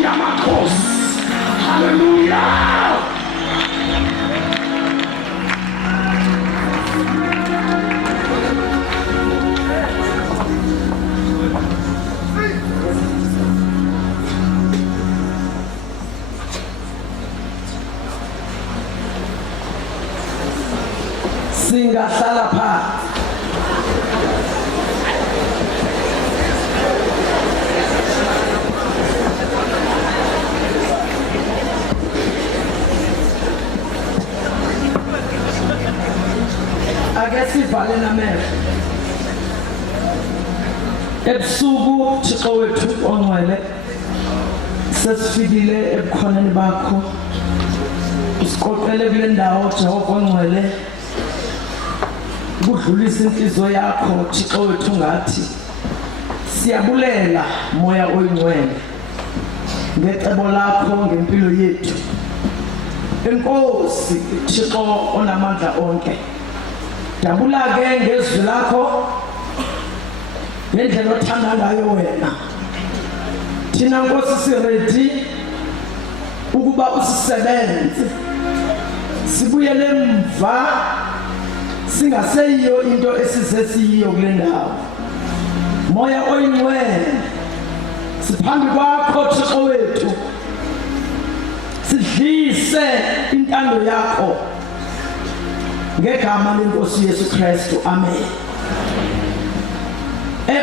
yamakhosi. Hallelujah. Singahlala phansi. Ake sivale namehlo. Ebusuku Thixo wethu ongcwele sesifikile ebukhoneni bakho. Usiqoqele kule ndawo Jehova ongcwele. Kudlulisa inhliziyo yakho Thixo wethu ngathi siyabulela moya oyingcwele ngecebo lakho ngempilo yethu. Enkosi Thixo onamandla onke. Dabula ke ngezwi lakho ngendlela othanda ngayo wena. Thina Nkosi siready ukuba usisebenze. Sibuyele emva singaseyiyo into esize siyiyo kule ndawo. Moya oyingcwele siphambi kwakho Thixo wethu. Sidlise intando yakho ngegama lenkosi Yesu Kristu. Amen.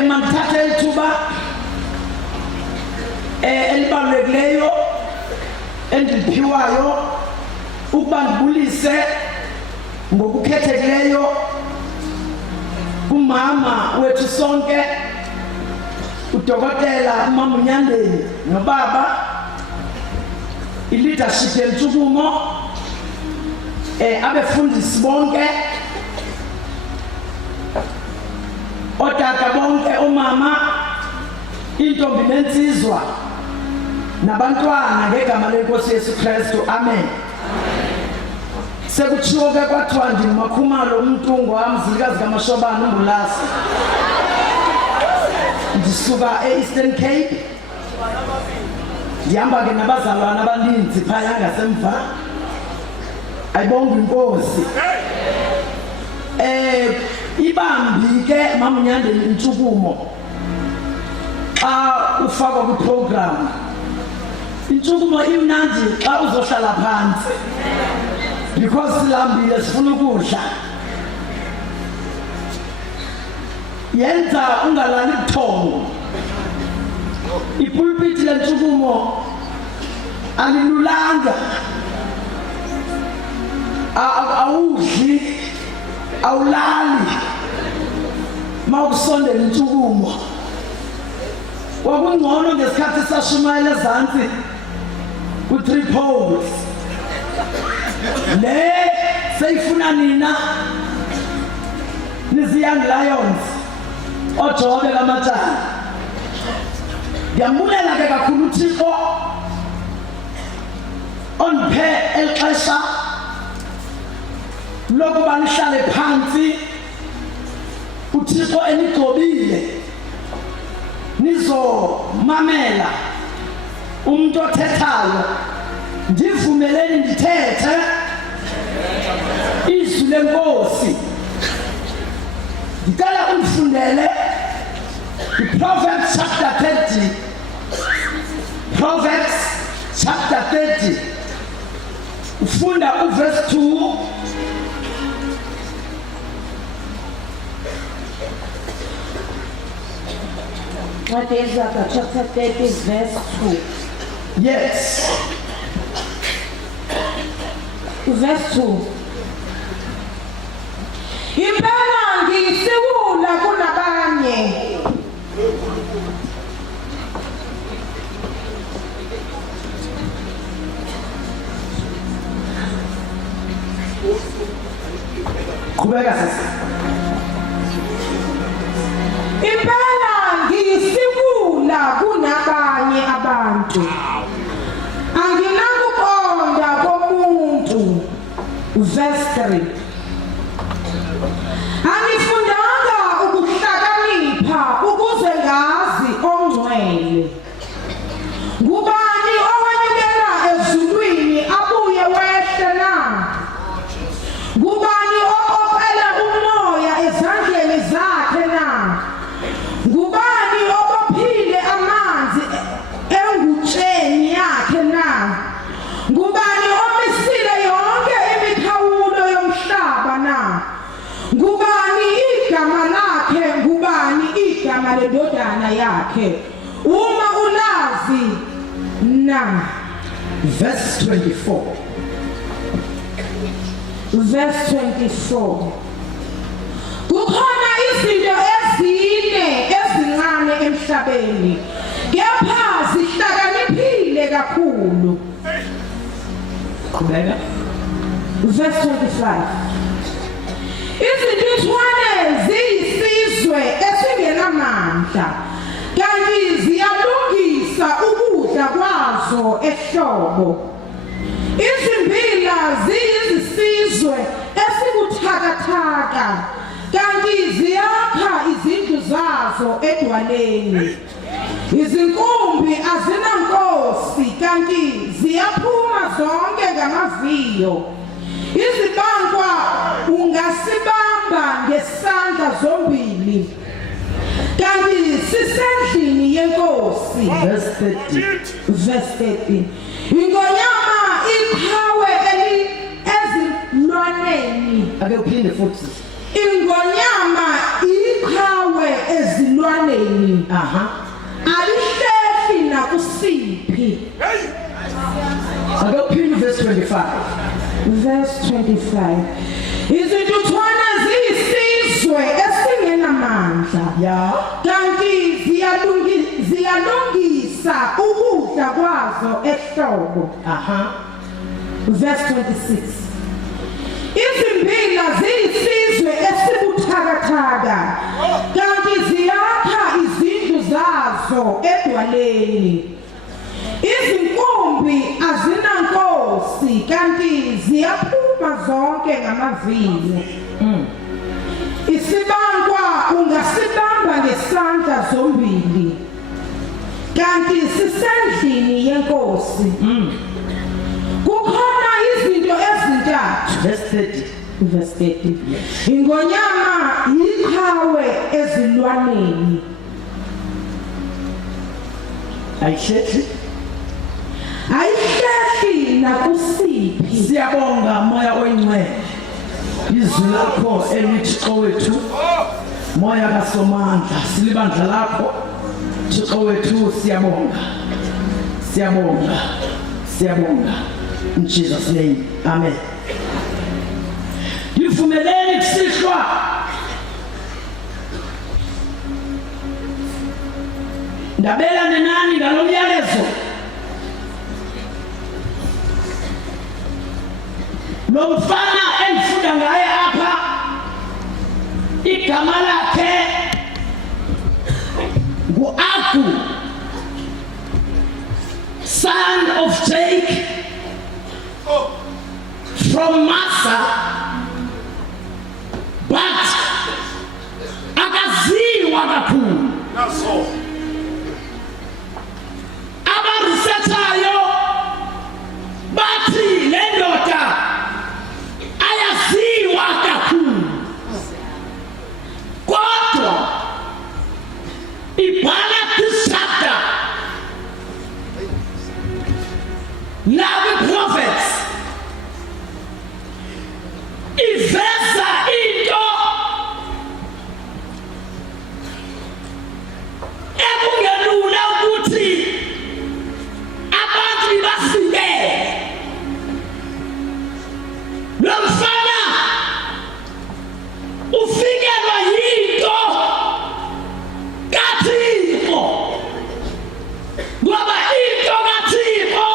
Manthathe ithuba elibalulekileyo endiphiwayo ukuba ndibulise ngokukhethekileyo umama wethu sonke udokotela uMama uNyandeni nobaba i-leadership yentshukumo abefundisi bonke otata bonke omama intombi nensizwa nabantwana ngegama lenkosi Yesu Kristu. Amen. Sekutshiwo ke kwathiwa ndinguMakhumalo umntungu wamzilikazi kaMashobane uMbulasi. Ndisuka e-Eastern Cape. Ndihamba ke nabazalwana abaninzi phaya ngasemva. Ayibonga inkosi. Ibambi ke Mama uNyandeni intshukumo xa ufakwa kwiprogram. Intshukumo imnandi xa uzohlala phansi. Because silambile sifuna ukudla. Yenza ungalali buthongo. Ipulpit lentshukumo alilulanga. Awudli awulali mawusondela intshukumo. Kwakungcono ngesikhathi sashumayela ezantsi ku3 poles. Le seyifuna nina nizi Young Lions oJobe kaMatshana. Ngiyambulela ke kakhulu uThixo oniphe elixesha lokuba nihlale phansi. uThixo enigcobile nizomamela umuntu othethayo. Ndivumeleni ndithethe izwi lenkosi. Ngicela undifundele Proverbs chapter 30. Proverbs chapter 30. Ufunda uverse 2. What is that? Chapter 30, verse 2. Yes. Verse 2. Impela ngiyisiwula kunabanye. Qhubeka sisi. Impela ngiyisiwula kunabanye abantu. Anginakuqonda komuntu. Verse 3. Angifundanga ukuhlakanipha ukuze ngazi ongcwele. Ngubani na? Ngubani omisile yonke imikhawulo yomhlaba na? Ngubani igama lakhe, ngubani igama lendodana yakhe? Uma ulazi na. Verse 24. Verse 24. Kukhona izinto ezine ezincane emhlabeni, kepha zihlakaniphile kakhulu. Qhubeka. Verse 25. Izintuthwane ziyisizwe esingenamandla, kanti ziyalungisa ukudla kwazo ehlobo. Izimbila ziyizisizwe esibuthakathaka, kanti ziyakha izindlu zazo edwaleni. Izinkumbi azinankosi, kanti ziyaphuma zonke ngamaviyo. Izibankwa ungasibamba ngesandla zombili, kanti sisendlini yenkosi. Verse 30. Verse 30. Ingonyama iqhawe ezilwaneni. Ake uphinde futhi. Ingonyama iqhawe ezilwaneni. Alihlehli nakusiphi. Ake uphinde verse 25. Verse 25. Izintuthwane ziyisizwe esingenamandla, Yeah. kanti ziyalungisa ukudla kwazo ehlobo. Verse 26. Izimbila ziyisizwe esibuthakathaka, kanti ziyakha izindlu zazo edwaleni. Izinkumbi azinankosi, kanti ziyaphuma zonke ngamaviyo. Isibankwa ungasibamba ngesandla zombili, kanti sisendlini yenkosi. Kukhona izinto ezintathu. Verse 30. Verse 30. Ingonyama iqhawe ezilwaneni. Ayihlethi. Ayihlehli nakusiphi. Siyabonga moya oyingcwele. Izwi lakho elithi owethu. Moya kaSomandla, silibandla lakho. Thixo wethu siyabonga. Siyabonga. Siyabonga. In Jesus name. Amen. Ndivumeleni kusihlwa. Ndabelane nani ngalomyalezo. Lo mfana endifunda ngaye apha igama lakhe nguAgu, son of Jake from Massa, but akaziwa kakhulu. Abarisethayo bathi le ndoda ayaziwa kakhulu, kodwa ibhala this chapter laba prophets iveza into ekungelula ukuthi abantu bafikele. Lo mfana ufikelwa yinto kaThixo, ngoba into kaThixo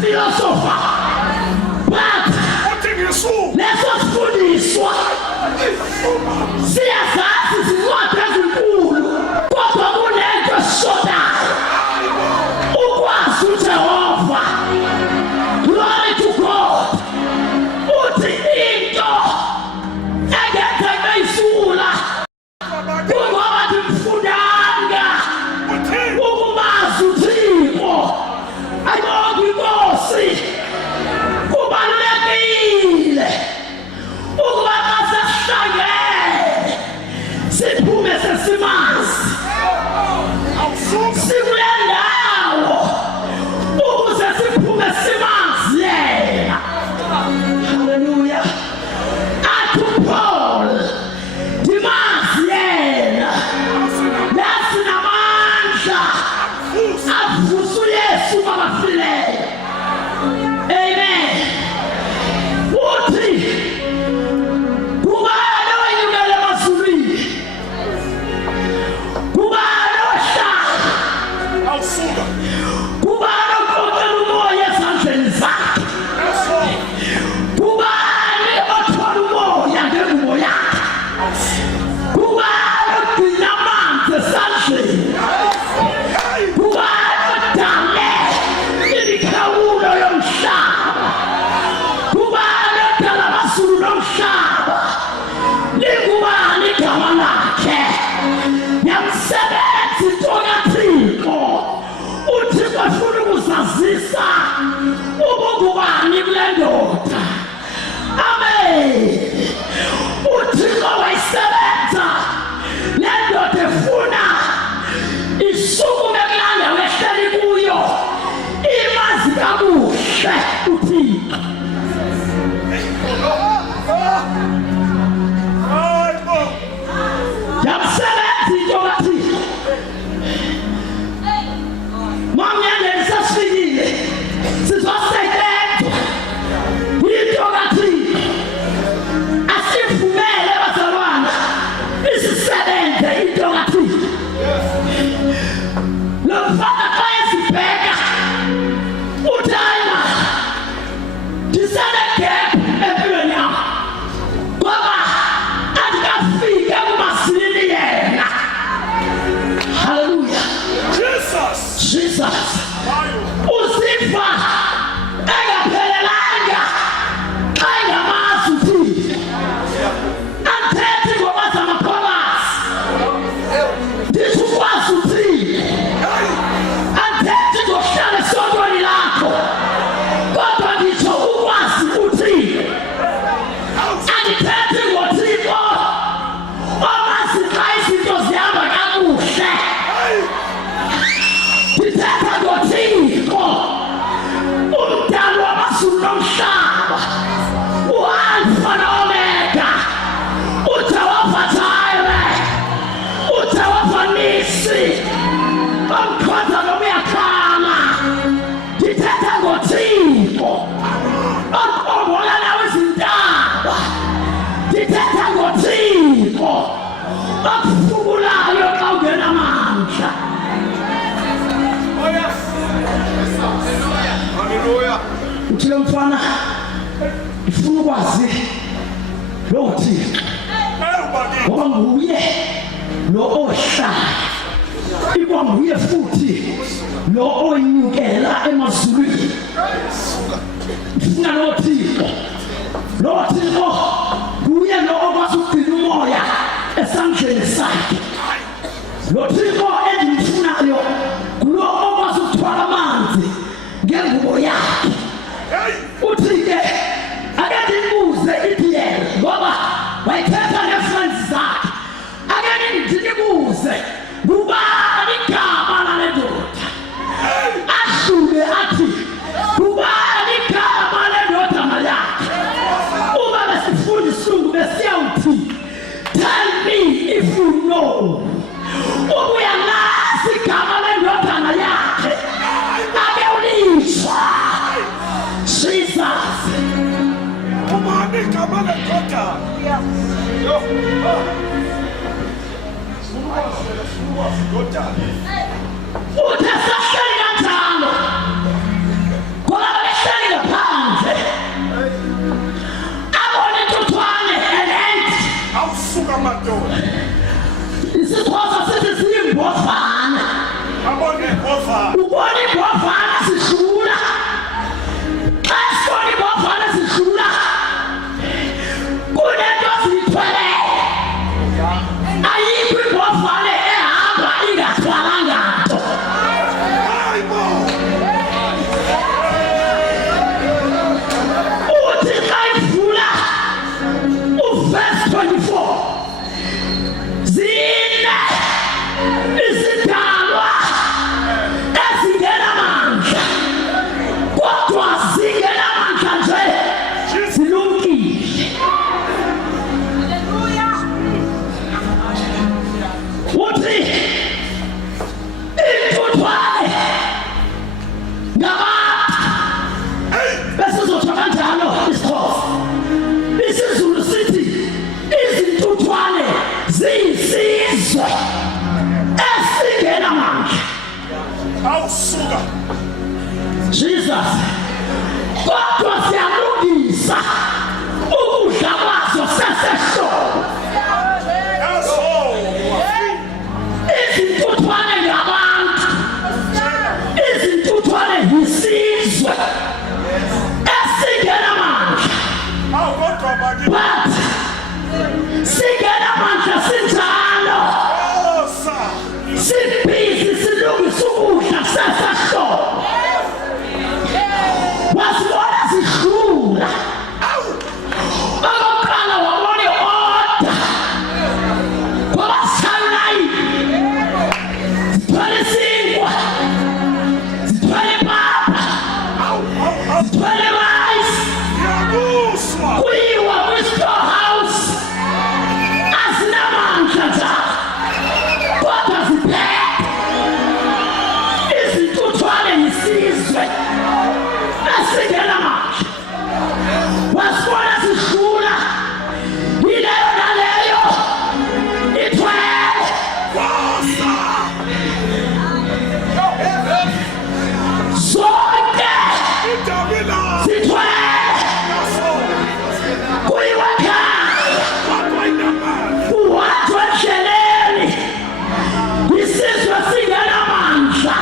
philosopher. But leso sifundiswa siyazazi zincwadi ezinkulu kodwa kunento esishodayo ukwazi uJehova. Glory to God. Uthi into engenza ngayisula kungoba ngimfundanga ukumazi uThixo. Ayibonge inkosi. Kubalulekile ukuba masasihlangene siphume sesimazi sikule ndawo ukuze siphume simazi yena. Hallelujah. Athi Paul ndimazi yena nasinamandla avusa uYesu kwabafileyo. Amen. Uthi kubani onyukela emazulwini, kubani ohlala, kubani oqoqela umoya ezandleni zakhe, kubani othola umoya ngengubo yakhe, kubani ogcina amanzi esandleni, kubani odale imikhawulo yomhlaba, kubani odala amazulu nomhlaba. Lingubani igama lakhe? Yamsebenza into kaThixo. uThixo ufuna ukuzazisa ubungubani kule ndoda. Amen. uThixo wayisebenza le ndoda efuna isukume kulanda wehleli kuyo imazi kakuhle uThixo. Yamsebenza into kaThixo. Mamnyangeni sasifikile sizosekethwa into kaThixo. Asivumele bazalwana isisebenze into kaThixo. Lo mfana xa esibheka uthi hayi ndisenegap empilweni yam ngoba andikafike kumazili yena. Hallelujah. Jesus. Uzifa engaphelelanga xa engamazi uThixo. Andithethi ngoba zamapholasi ndithi ukwazi uThixo. Andithethi ngokuhlala esontweni lakho kodwa nditsho ukwazi uThixo. Andithethi ngoThixo omazi xa izinto zihamba kakuhle. Ndithetha ngoThixo umdali wamazulu nomhlaba, u-Alpha no-Omega, uJehova Jireh, uJehova Nisi, omkhonza noma uyakhala. Ndithetha ngoThixo oqombola nawe izintaba. Ndithetha ngoThixo okufukulayo xa ungenamandla. Uthi lo mfana ufuna ukwazi lo Thixo ngoba nguye lo ohlala, ikwanguye futhi lo onyukela emazulwini. Ufuna lo Thixo. Lo Thixo nguye lo okwazi ukugcina umoya esandleni sakhe. Lo Thixo endimfunayo ngulo okwazi ukuthwala amanzi ngengubo yakhe. Uthi-ke ake ndimbuze iPL ngoba wayithetha nge-friends zakhe. Ake ndimbuze ngubani igama lale ndoda. Adlule athi ngubani igama lendodana yakhe. Uma besifunda isilungu besiyawuthi tell me if you know. Ubuyazi igama lendodana yakhe. Ake ulisha. Jesus. Uthi sahleli kanjalo ngoba Jesus. Kodwa siyalungisa ukudla kwazo seseshona. Izintuthwane ngabantu, izintuthwane yisizwe esingenamandla. But singenamandla sinjalo, sibhizi silungisa ukudla seseshona. Wasibona sidlula. Okokuqala wabona i-order kwabasalayini, zithwele isinkwa, zithwele ipapa, zithwele rice, kuyiwa kwi-storehouse. Azinamandla njalo kodwa zipheka. Izintuthwane yisizwe esingenamandla. Wasibona sidlula, yileyo naleyo ithwele. Zonke zithwele. Kuyiwa ekhaya, kuhanjwa endleleni. Isizwe singenamandla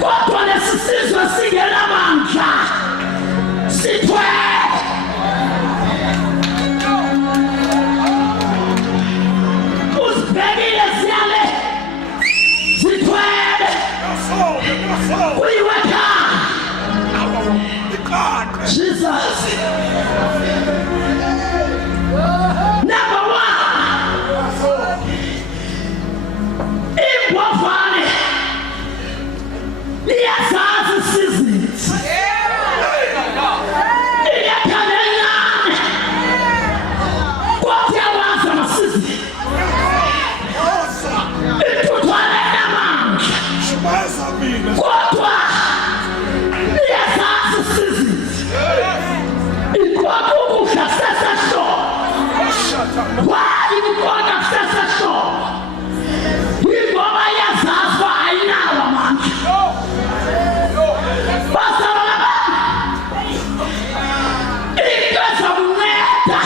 kodwa lesi sizwe singenamandla sithwele. Uzibhekile ziyale zithwele. Kuyiwa ekhaya. Jesus. Number one, imbovane iyazazi seasons. Iyakhanda encane kodwa iyawazi ama-seasons. Intuthwane enamandla kodwa iyazazi seasons. Ikhona ukudla seseshona. Why ikhona seseshona? Ingoba iyazazi uba ayinawo amandla. Bazalwane bami, into ezokunceda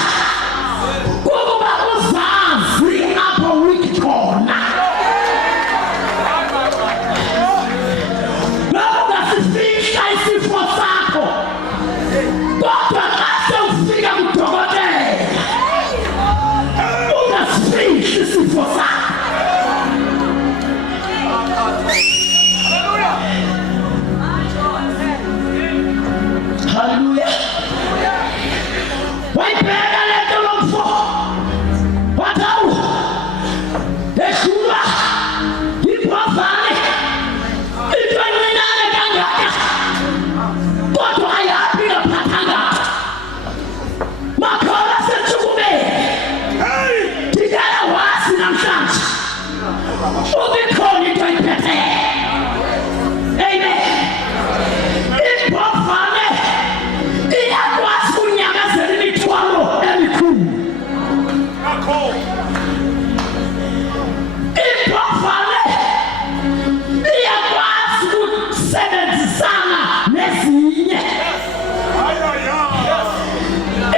kukuba uzazi apho weak khona. Lokhu ungasifihla isifo sakho kodwa xa sewufika kudokotela ungasifihli isifo sakho. Hallelujah. Wayibheka lento lomfo wathi awu, ehlulwa imbovane into encinane kangaka kodwa ayaphi ngaphathanga. Makhola sejukumele. Ndingela wazi namhlanje ubikhona into ayiphetheyo. Amen. Imbovane iyakwazi ukunyamezela imithwalo emikhulu. Imbovane iyakwazi ukusebenzisana nezinye.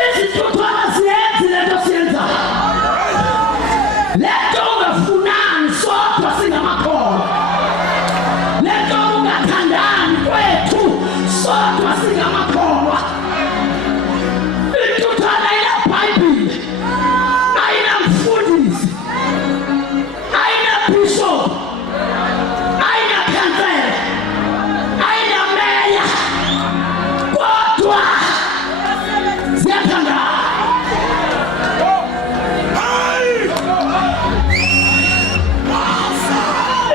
Izintuthwane ziyenzi lento siyenzayo. Lento ungafunani sodwa singamakholwa. Lento ungathandani kwethu sodwa singamakholwa. Intuthwane ayinabhayibhile, ayinamfundisi, ayinabhishop, ayinakhansela, ayinameya kodwa ziyathandana.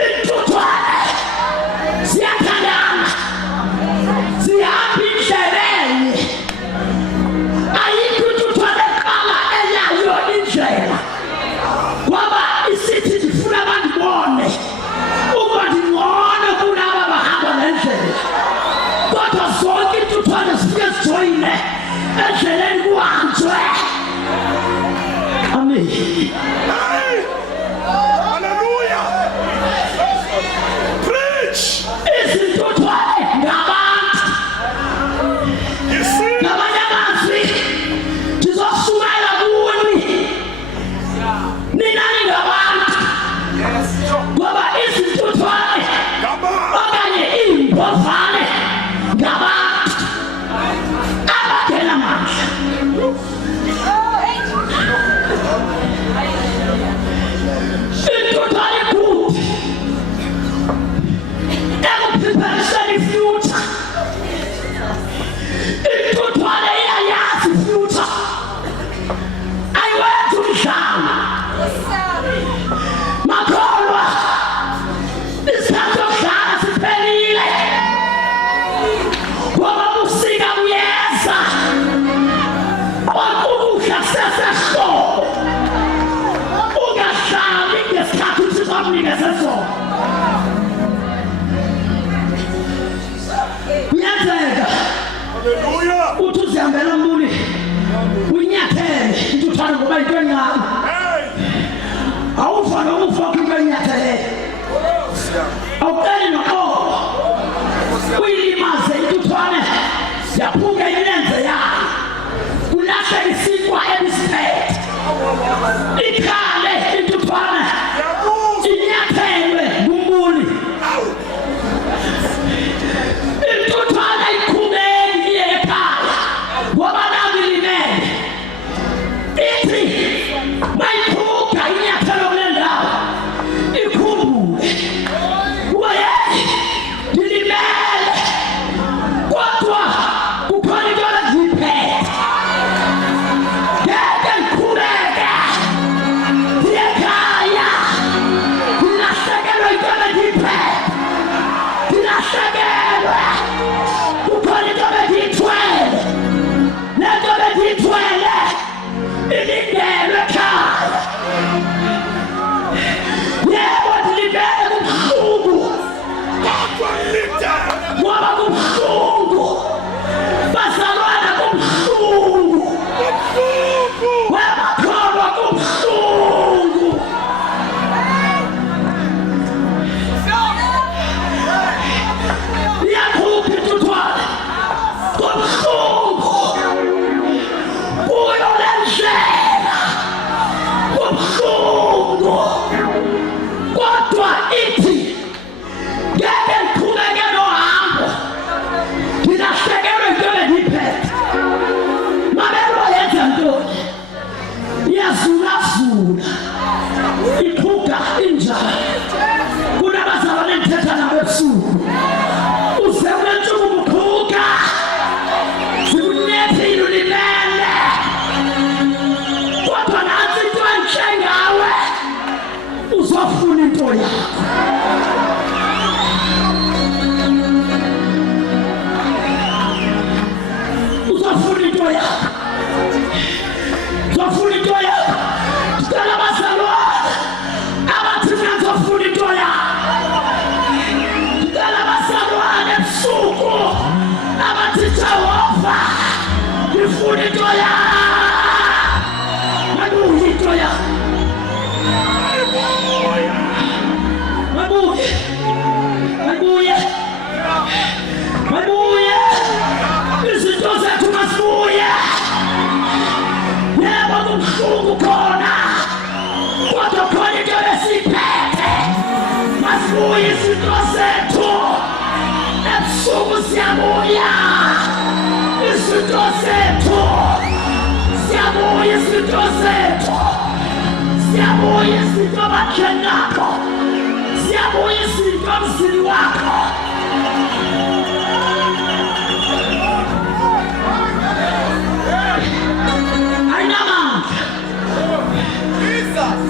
Intuthwane ziyathandana, zihamba indleleni. Ayikho intuthwane eqala eyayo indlela ngoba isithi ndifuna bandibone ukuba ndingcono kunaba bahamba nendlela. Kodwa zonke intuthwane zifike zijoyine endleleni kuhanjwe. Amen. Hallelujah. Preach. uzofuna into yakho, uzofuna into yakho. Sicela abazalwane abathi mina ngizofuna into yakho. Sicela abazalwane ebusuku abathi Jehova ngifuna into yakho. Mabuye into yakho, mabuye, mabuye, mabuye. Izinto zethu masibuye. Yebo kubuhlungu khona, kodwa khona into esiphethe. Masibuye izinto zethu. Ebusuku siyabuya izinto zethu, siyabuya izinto zethu, siyabuya izinto bakhenakho, siyabuya izinto mzini wakho.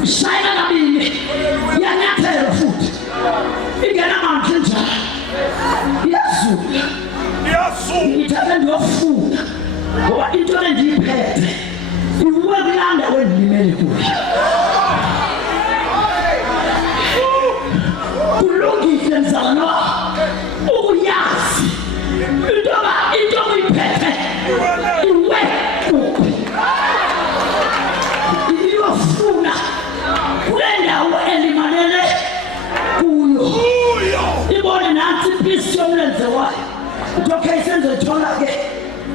Shayina kabili yanyathelo futhi ingenamandla njalo. Iyazula ngithathe ndiyofuna ngoba into endiyiphethe iwe kulanda wendilimele kuyo. Kulungile mzalwana ukuyazi into uyiphethe iwe kuphi. Iyofuna kule ndawo elimalele kuyo. Ibone nansi impisi yomlenze wayo. Okay, senzoyithola-ke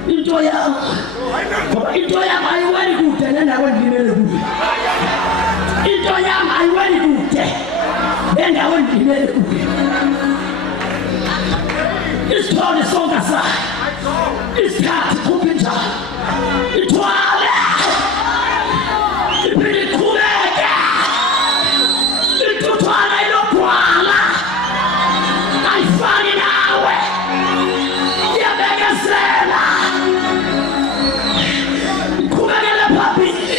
into yami ngoba into yami ayiweni kude nendawo endilimele kuyo. Into yami ayiweni kude nendawo endilimele kuyo. Isithole sonke sayo, isithathe khuphe njalo, ithwale iphinde iqhubeke. Ituthwala inogwala ayifani nawe, iyabekezela iqhubekele phambili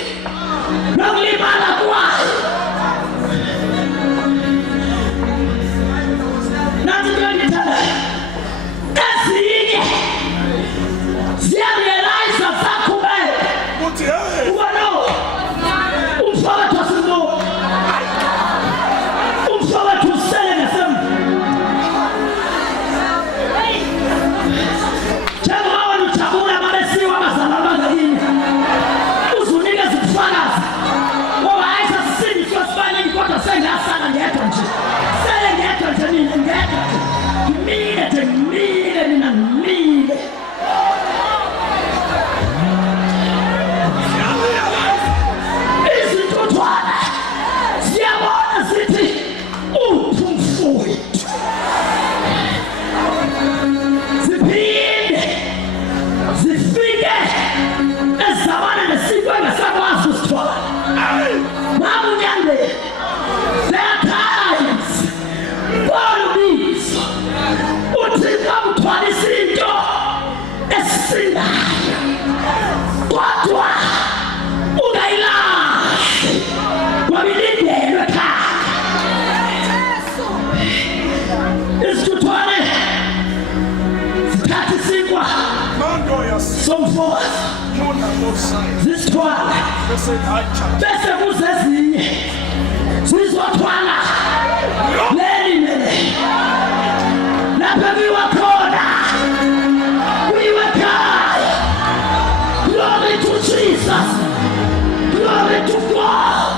nokulimala kwayo. Nanti into engiyithandayo, ezinye ziyarealize zakhubeka. Ubona umfowethu asimbo, umfowethu usele ngasemva. Njengoba wena ujabula mabesiwa abazalwane bangakini, uzunikeza ubufakazi ngoba hayi sasisindiswa sibaningi kodwa sengasala ngedwa nje. Sele ngedwa nje mina, ngedwa nje. Ngimile nje, ngimile mina, ngimile. Izintuthwana siyabona zithi uphi umfowethu. Ziphinde zifike ezabana nesifo engasakwazi usithwala. Mama unyangeni, there are times God ubizo uthi kabuthwala izinto esisindayo kodwa ungayilahli ngoba ilindelwe ekhaya. Isithuthwane sithatha isinkwa somfokazi zisithwala bese kuze ezinye zizothwala leli nele. Lapha kuyiwa khona, kuyiwa ekhaya. Glory to Jesus, glory to God.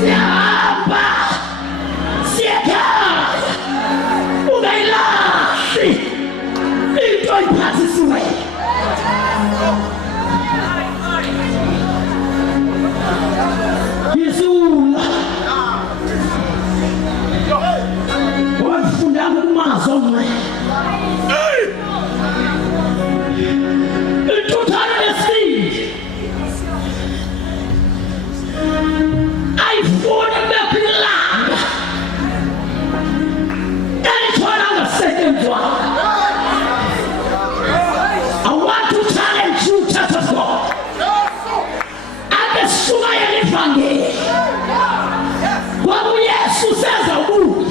Siyahamba siyekhaya, ungayilahli into oyiphathisiweyo. Yesula wafundanga kumazo mwe intuthwane lesibili ayifuni bephilanga elithwala ngasetshenzwa. I want to challenge you, Church of God. Abesuka elivangeli ngoba uYesu seza ubuya.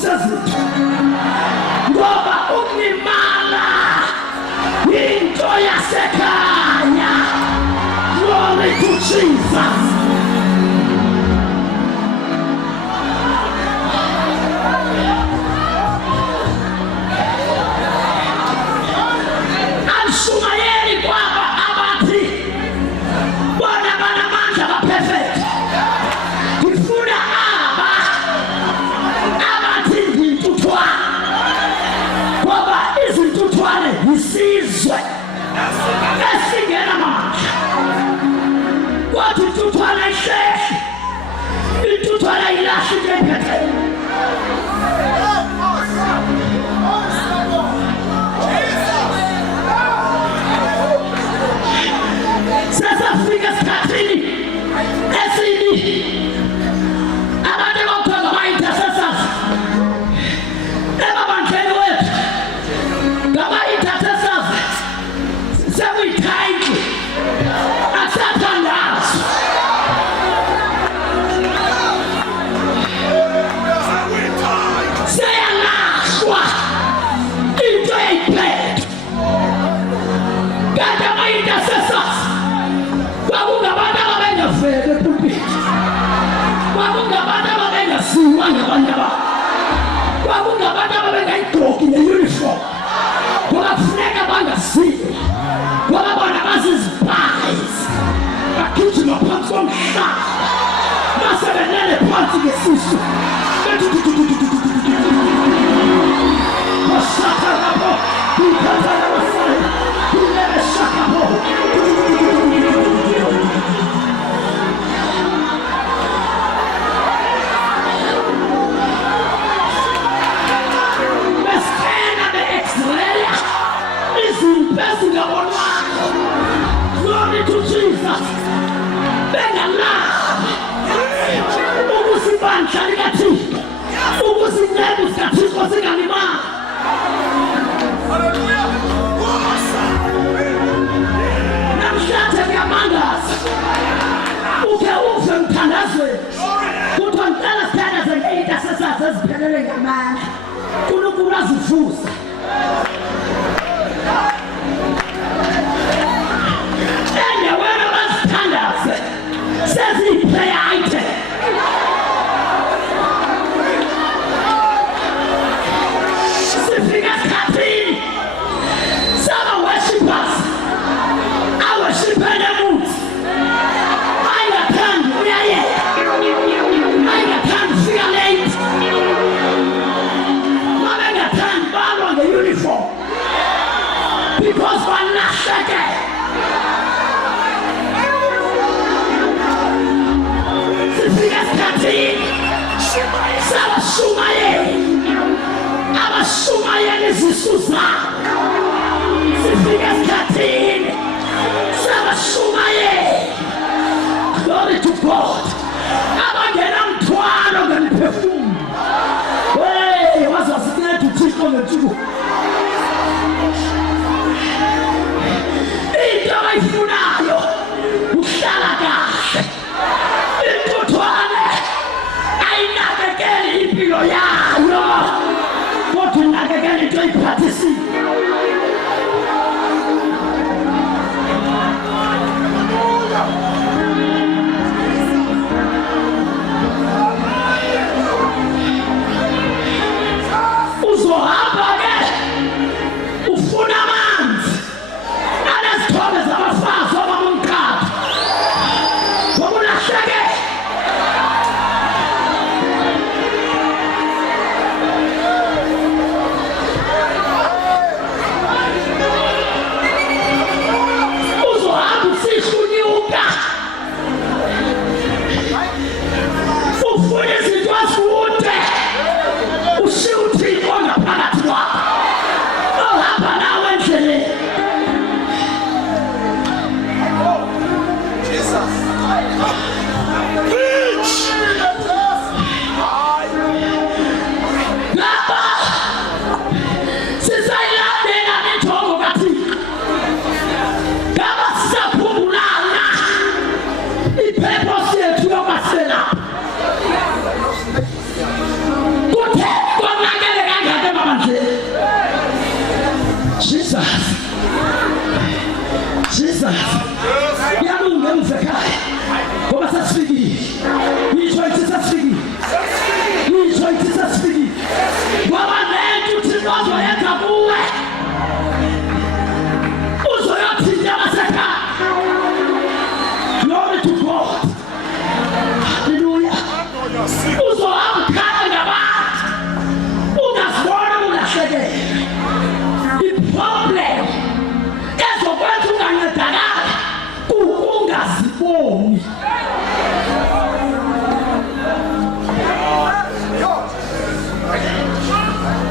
sezitho ngoba ukunimala into yasekhaya. Glory to Jesus. Alishumayeli kwaba abathi bona banamandla ba-perfect. Ngifuna abathi ngintuthwane ngoba izintuthwane yisizwe esingena amandla. Kwathi intuthwane ayihlehle, intuthwane ayilahli into ephetheyo. Sesafika esikhathini esibi abantu abakuthiwa ngama-intercessors emabandleni wethu. Ngama-intercessors sekuyithayitli, akusathandazwa. Seyalahlwa into eyiphethe. Kanti ama-intercessors kwakungabantu ababengaveli epulpiti, kwakungabantu ababengasiwa ngabantu ababo, kwakungabantu ababengayigqoki ne-uniform ngoba kufuneka bangaziwa ngoba bona bazizibhayisi. Bagijima phansi komhlaba basebelele phansi ngesisu bashakalapho ikhathalabasayo ilebeshakapho. Glory to Jesus. Bengalala ukusibandla likaThixo, ukusinceda sikaThixo singalimali. Namhlanje ngiyamangaza uke uve mthandazweni kuthiwa ngicela sithandaze nge-intercessors eziphelele ngamandla. uNkulunkulu azivusa. Says he play item. Sifika esikhathini sama worshipers awashipene muthi ayingathandi uyayeka, ayingathandi fika late, mabengathandi balwa nge-uniform because balahleke. Abashumayeli izisu zabo. Sifika esikhathini sabashumayeli. Glory to God. Abangena mthwalo ngemiphefumulo. Hey, wazasinceda uThixo ngensuku. Into ayifunayo uhlala kahle. Intuthwane ayinakekeli impilo yayo, kodwa inakekela into eyiphathisiwe. Jesus. Yalunge mfekhaya. Ngoba sasifikile. Yisho ithi sasifikile. Yisho ithi sasifikile. Ngoba lento uThixo azoyenza kuwe. Uzoyothinta abasekhaya. Glory to God. Hallelujah. Uzohamkhala ngabantu. Ungazibona ulahlekile. I-problem ezokwenza ungancedakala ukungaziboni.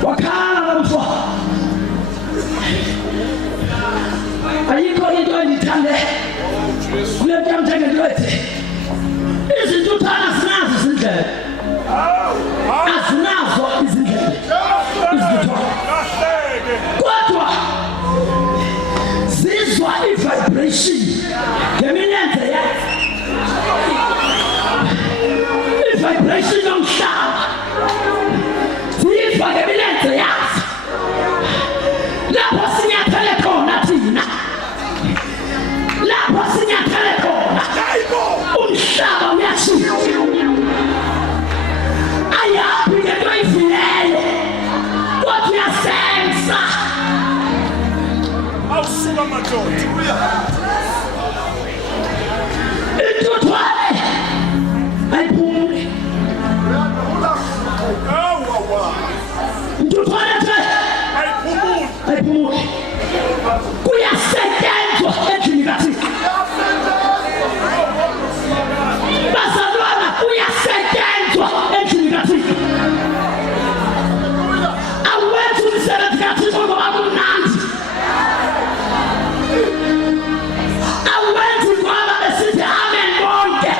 Wakhala lomfo. Ayikho into endithande kule nto yamthenge ndiwethi izintuthana zinazo izindlela. Azinazo izindlela izintuthana kodwa zizwa i-vibration ngemilenze yazo. I-vibration yomhlaba ziyizwa ngemilenze yazo. Lapho sinyathele khona thina, lapho sinyathele khona umhlaba uyashintsha. Ayabi ngento eyivileyo kodwa uyasensa. Awusuka madoda. Intuthwane ayiphumuli. Intuthwane nje ayiphumuli. Kuyasetyenzwa endlini kaThixo. Bazalwana, kuyasetyenzwa endlini kaThixo. Awenzi umsebenzi kaThixo ngoba kumnandi. Awenzi ngoba besithi amen bonke.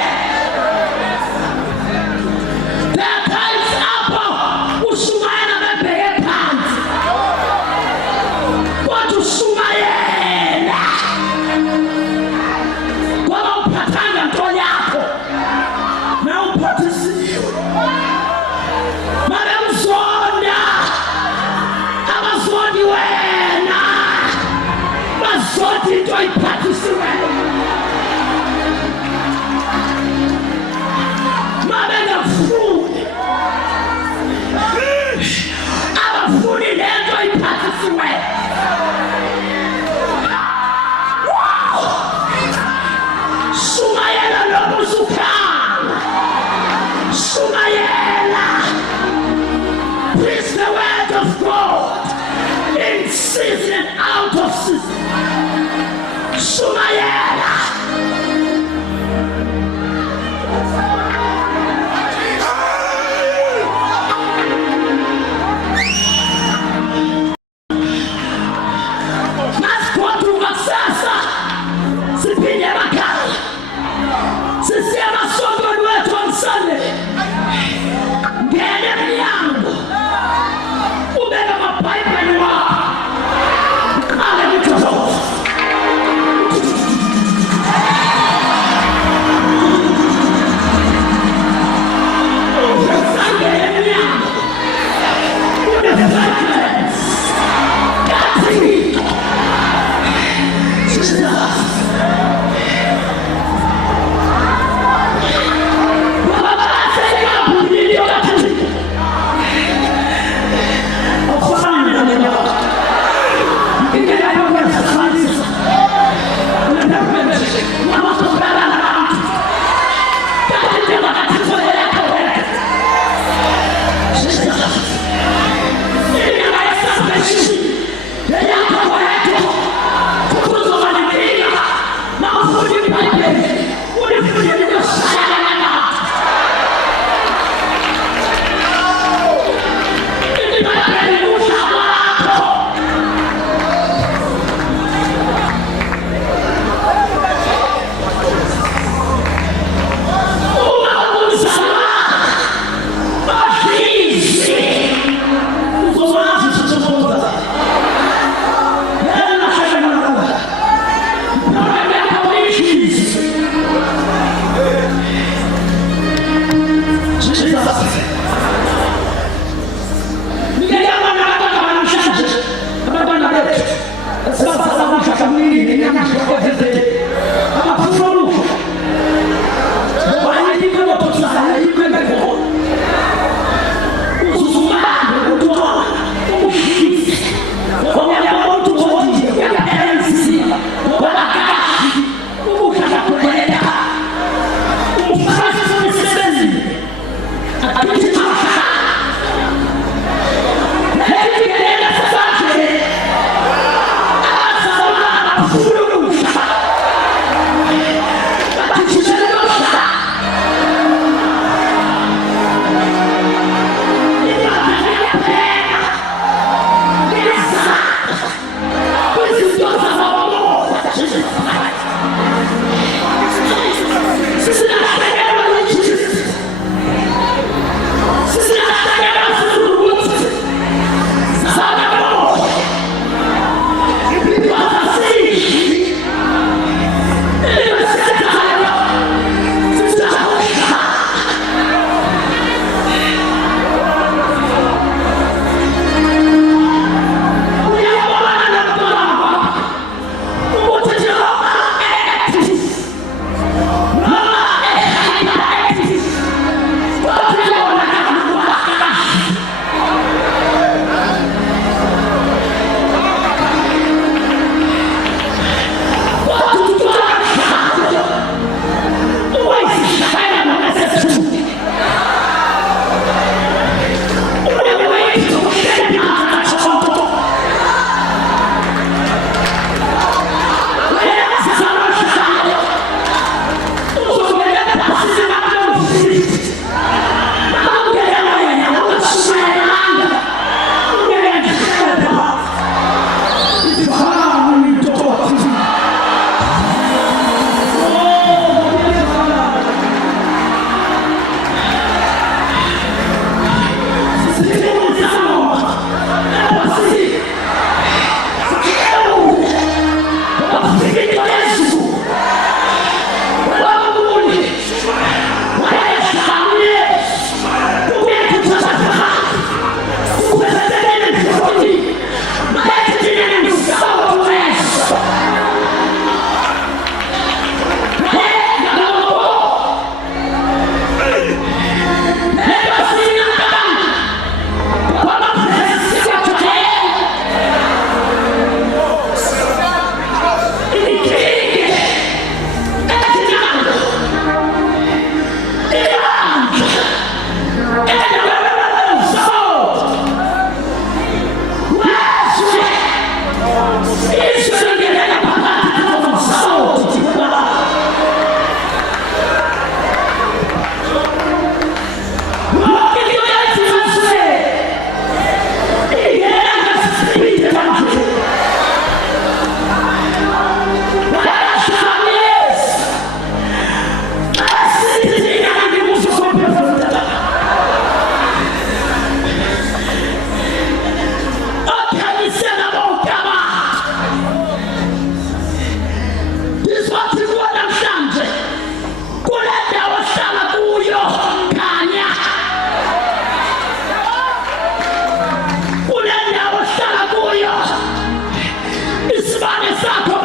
Isibane sakho